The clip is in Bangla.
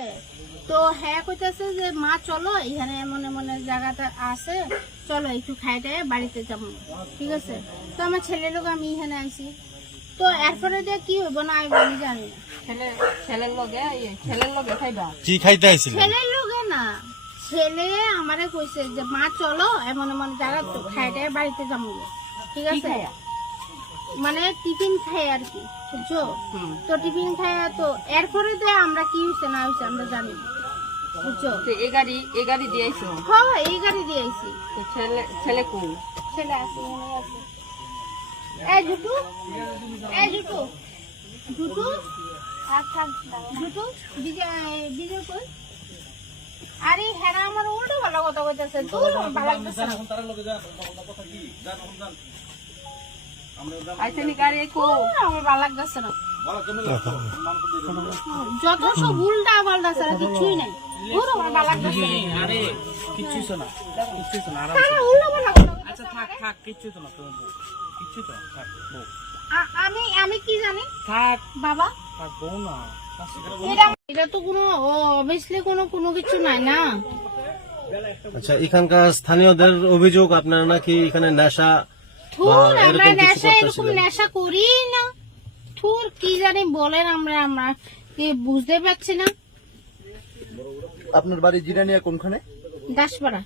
আছে? তো হ্যাঁ কইতেছে যে মা চলো এখানে এমন এমন জায়গাটা আছে চলো একটু খাইতে বাড়িতে যাব। ঠিক আছে? তো আমার ছেলে লোক আমি এখানে আইছি। তো এরপরে যে কি হইব না আমি জানি না। ছেলে ছেলের লগে ছেলের লগে খাইবা? কি খাইতে আইছিলেন? ছেলের লোকে না। ছেলে আমারে কইছে যে মা চলো এমন এমন জায়গা খাইতে বাড়িতে যাব। ঠিক আছে? মানে টিফিন খাই আর কি বুঝছ? তো টিফিন খাই তো এরপরে তো আমরা কি হয়েছে না হয়েছে আমরা জানি না। বুঝছ? এই গাড়ি এই গাড়ি দিয়েছ? হ্যাঁ এই গাড়ি দিয়ে আইছি তো ছেলে ছেলে কোন ছেলে আছে মনে আছে। এই জুটু এই জুটু জুটু আচ্ছা জুটু বিজয় বিজয় কই? আরে হ্যাঁ আমার উল্টো ভালো কথা কইতেছে তুই ভালো লাগতেছে না। আইছে নি গাড়ি কো? তোর আমার ভালো লাগতেছে না। যত সব উল্টা পাল্টা ছাড়া কিছুই নাই। তোর আমার ভালো লাগতেছে আরে কিচ্ছু শোনা। কিচ্ছু শোনা আরাম উল্টা পাল্টা কথা কইতেছে। আচ্ছা থাক থাক কিচ্ছু তো। না তুমি কিচ্ছু তো থাক আমি আমি কি জানি? থাক। বাবা? থাক বউ না। এটা এটা তো কোনো অবভিয়াসলি কোনো কোনো কিছু নাই না। আচ্ছা এখানকার স্থানীয়দের অভিযোগ আপনারা নাকি এখানে নেশা থুর আমরা এরকম কিছু নেশা এরকম নেশা করি না। থুর কি জানি বলেন আমরা আমরা কি বুঝতে পারছি না। আপনার বাড়ি জিরানিয়া কোনখানে? দাসপাড়া।